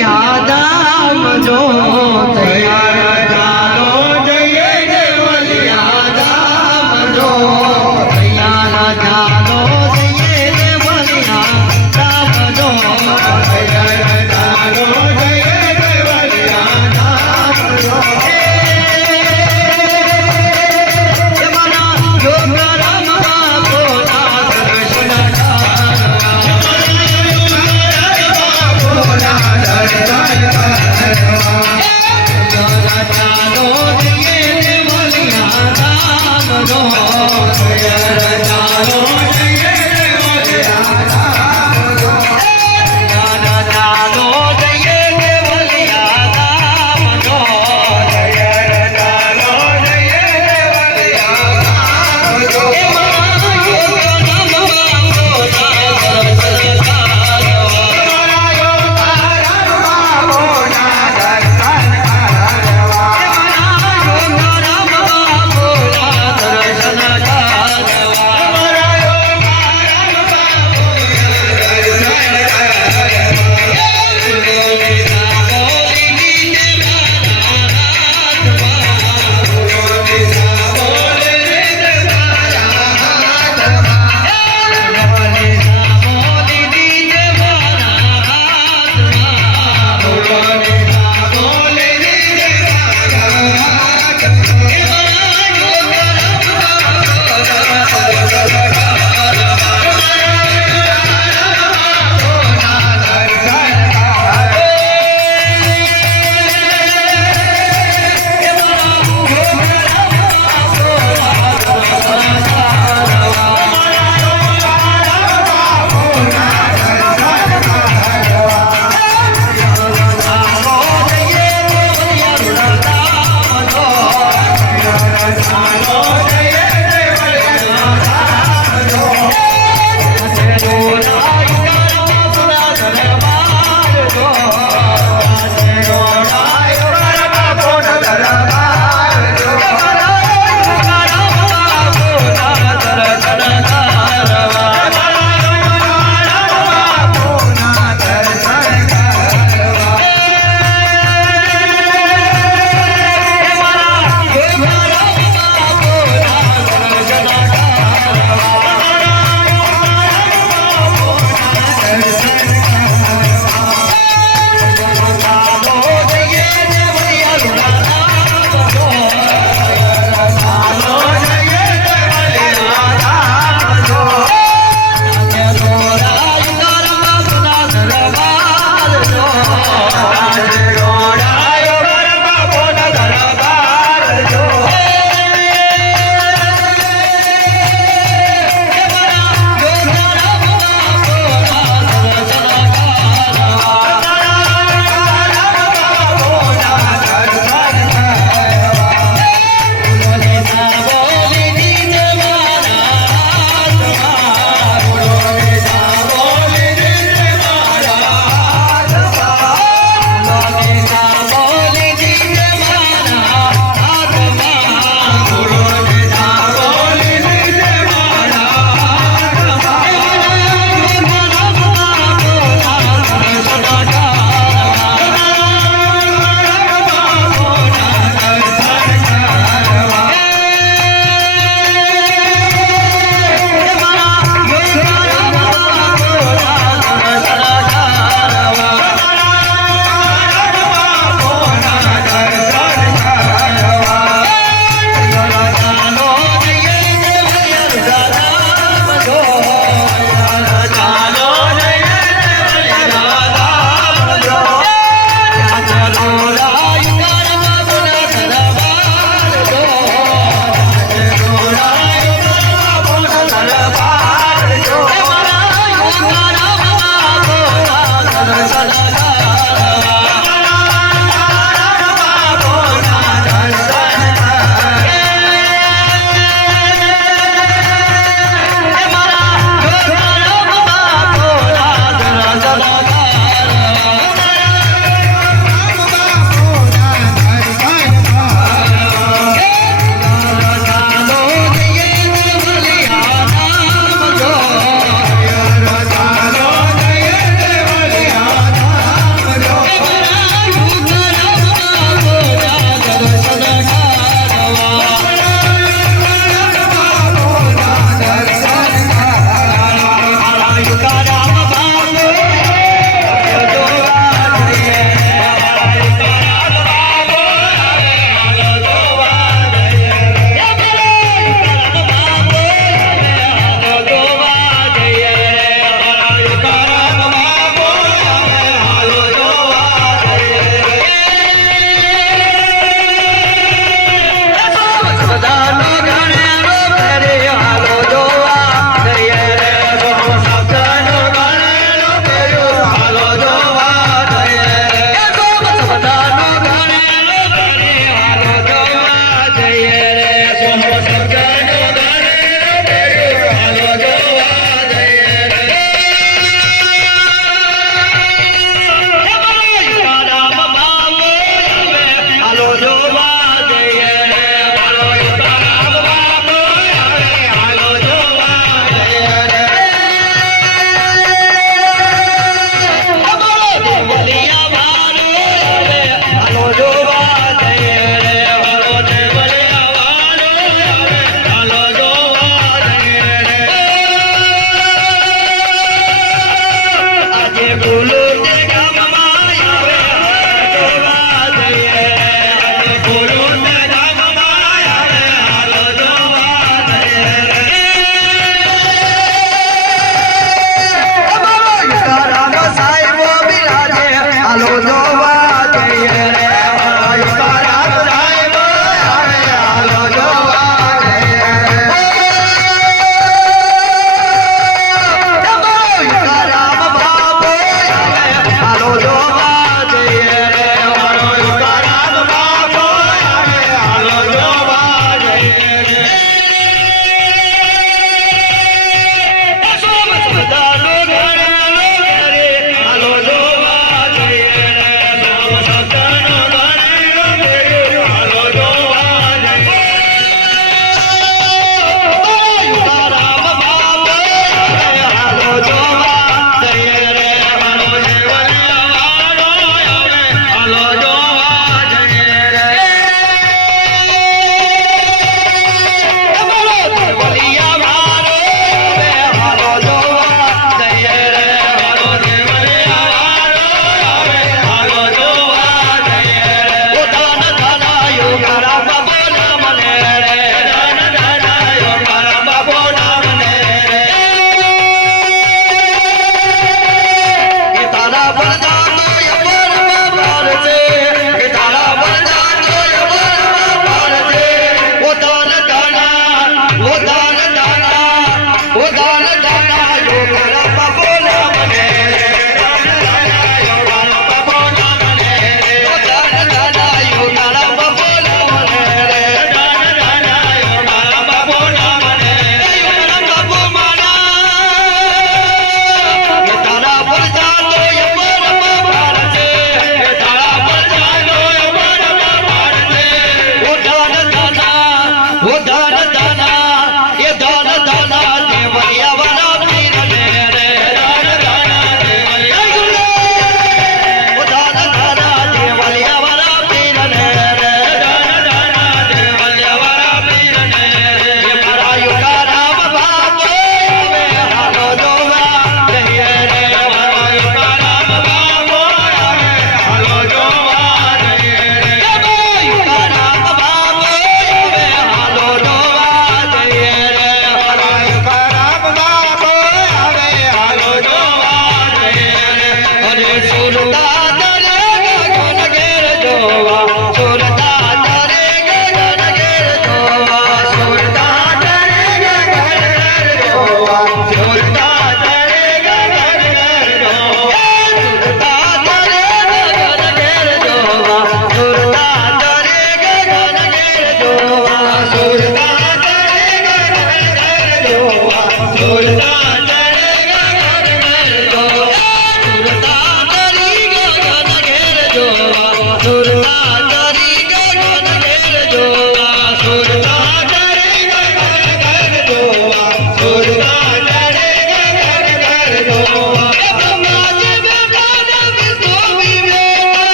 યાદામ જો no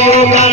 Boca.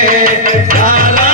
Tara.